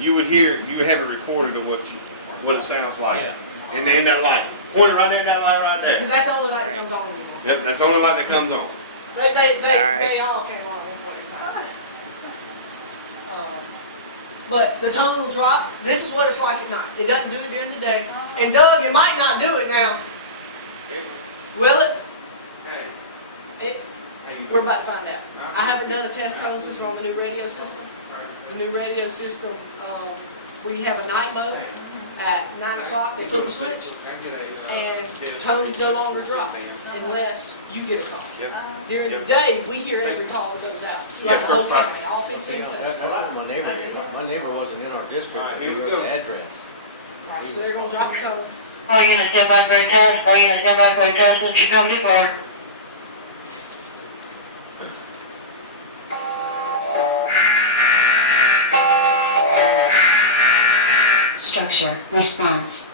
you would have it recorded of what it sounds like. Yeah. And then that light. Point it right there, that light right there. Because that's the only light that comes on anymore. Yep, that's the only light that comes on. They all came on at one time. But the tone will drop. This is what it's like at night. It doesn't do it during the day. And Doug, it might not do it now. Will it? We're about to find out. I haven't done a test tone since we're on the new radio system. The new radio system, we have a night mode at 9 o'clock. They flip a switch, and tones no longer drop unless you get a call. During the day, we hear every call that goes out. Like the whole county, all 15 stations. That's what my neighbor did. My neighbor wasn't in our district. He wrote the address. Right, so they're going to drop the tone. All units, stand by for a test. All units, stand by for a test. What's your company for? Structure response.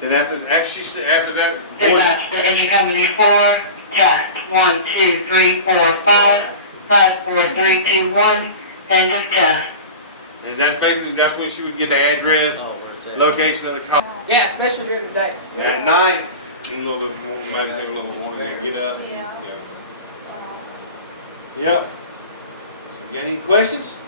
Then after that, Dispatch, and your company for test. 1, 2, 3, 4, 5, 5, 4, 3, 2, 1. Then just test. and that's when she would get the address, Where it's at. location of the call. Yeah, especially during the day. At night, a little bit more, might take a little more to get up. Yep. Got any questions?